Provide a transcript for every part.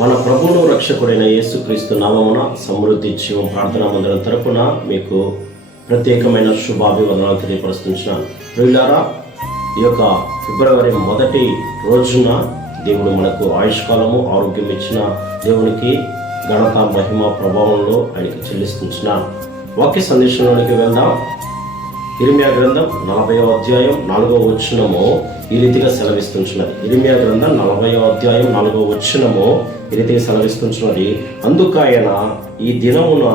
మన ప్రభువును రక్షకుడైన యేసుక్రీస్తు నామమున సమృద్ధి జీవం ప్రార్థనా మందిరం తరపున మీకు ప్రత్యేకమైన శుభాభివందనాలు తెలియపరుస్తున్నాను. ప్రియులారా, ఈ యొక్క ఫిబ్రవరి 1 రోజున దేవుడు మనకు ఆయుష్కాలము ఆరోగ్యం ఇచ్చిన దేవునికి ఘనత మహిమ ప్రభావంలో ఆయనకి చెల్లిస్తున్నాను. వాక్య సందేశంలోనికి వెళ్దాం. ఇర్మియా గ్రంథం 40వ అధ్యాయం 4వ వచనము ఈ రీతిగా సెలవిస్తున్నది. ఇర్మియా గ్రంథం 40వ అధ్యాయం 4వ వచనము ఈ రీతిగా సెలవిస్తున్నది. అందుకాయన ఈ దినమున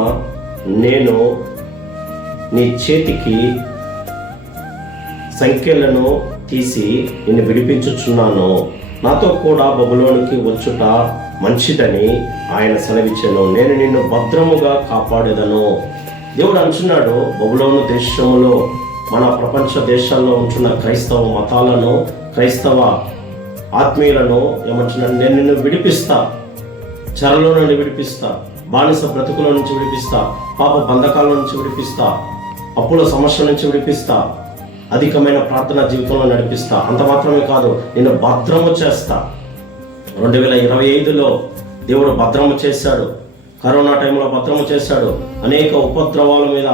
నేను నీ చేతికి సంఖ్యలను తీసి నిన్ను విడిపించుచున్నాను, నాతో కూడా బబులోనికి వచ్చుట మంచిదని ఆయన సెలవిచ్చాను. నేను నిన్ను భద్రముగా కాపాడేదను. దేవుడు అంటున్నాడు, బబులోను దేశములో మన ప్రపంచ దేశాల్లో ఉంటున్న క్రైస్తవ మతాలను, క్రైస్తవ ఆత్మీయులను ఏమంటున్నాడు, నేను నిన్ను విడిపిస్తా, చెరలో నుండి విడిపిస్తా, బానిస బ్రతుకుల నుంచి విడిపిస్తా, పాప బంధకాల నుంచి విడిపిస్తా, అప్పుల సమస్యల నుంచి విడిపిస్తా, అధికమైన ప్రార్థనా జీవితంలో నడిపిస్తా. అంత మాత్రమే కాదు, నిన్ను భద్రము చేస్తా. 2025లో దేవుడు భద్రము చేశాడు. కరోనా టైంలో భద్రము చేశాడు. అనేక ఉపద్రవాల మీద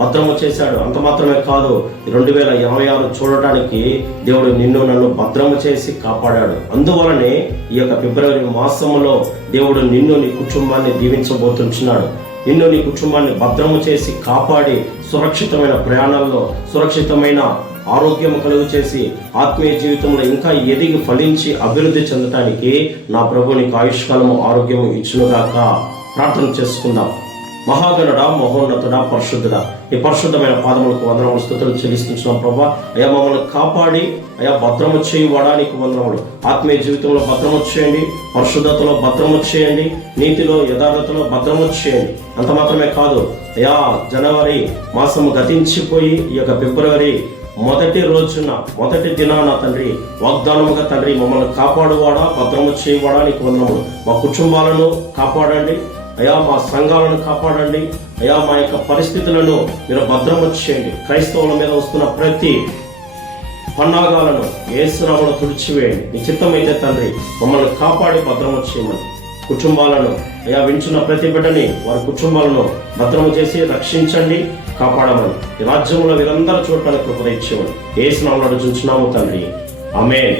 భద్రము చేశాడు. అంత మాత్రమే కాదు, 2026 చూడటానికి దేవుడు నిన్ను నన్ను భద్రము చేసి కాపాడాడు. అందువలనే ఈ యొక్క ఫిబ్రవరి మాసంలో దేవుడు నిన్ను నీ కుటుంబాన్ని దీవించబోతున్నాడు. నిన్ను నీ కుటుంబాన్ని భద్రము చేసి కాపాడి సురక్షితమైన ప్రయాణాల్లో సురక్షితమైన ఆరోగ్యం కలుగు చేసి ఆత్మీయ జీవితంలో ఇంకా ఎదిగి ఫలించి అభివృద్ధి చెందటానికి నా ప్రభు నీకు ఆయుష్కాలము ఆరోగ్యము ఇచ్చునుగాక. ప్రార్థన చేసుకుందాం. మహాగణుడా, మహోన్నతుడా, పరిశుద్ధుడా, ఈ పరిశుద్ధమైన పాదములకు వందనములు స్తుతులు చెల్లిస్తున్నాం. ప్రభా, అయా మమ్మల్ని కాపాడి అయా భద్రము చేయువాడా నీకు వందనములు. ఆత్మీయ జీవితంలో భద్రము చేయండి, పరిశుద్ధతలో భద్రము చేయండి, నీతిలో యథార్థతలో భద్రము చేయండి. అంత మాత్రమే కాదు, అయా జనవరి మాసము గతించిపోయి ఈ యొక్క ఫిబ్రవరి 1 రోజున 1 దినాన తండ్రి వాగ్దానముగా తండ్రి మమ్మల్ని కాపాడువాడా, భద్రము చేయువాడా నీకు వందనములు. మా కుటుంబాలను కాపాడండి అయా, మా సంఘాలను కాపాడండి అయా, మా యొక్క పరిస్థితులను మీరు భద్రము చేయండి. క్రైస్తవుల మీద వస్తున్న ప్రతి పన్నాగాలను యేసునామములో తుడిచివేయండి. మీ చిత్తమైతే తండ్రి మమ్మల్ని కాపాడి భద్రము చేయమని, కుటుంబాలను అయా వింటున్న ప్రతి బిడ్డని వారి కుటుంబాలను భద్రము చేసి రక్షించండి, కాపాడమని. ఈ రాజ్యంలో వీరందరూ చూడటానికి కృప ఇచ్చేమని యేసునామములో అడుగుచున్నాము తండ్రి. ఆమేన్.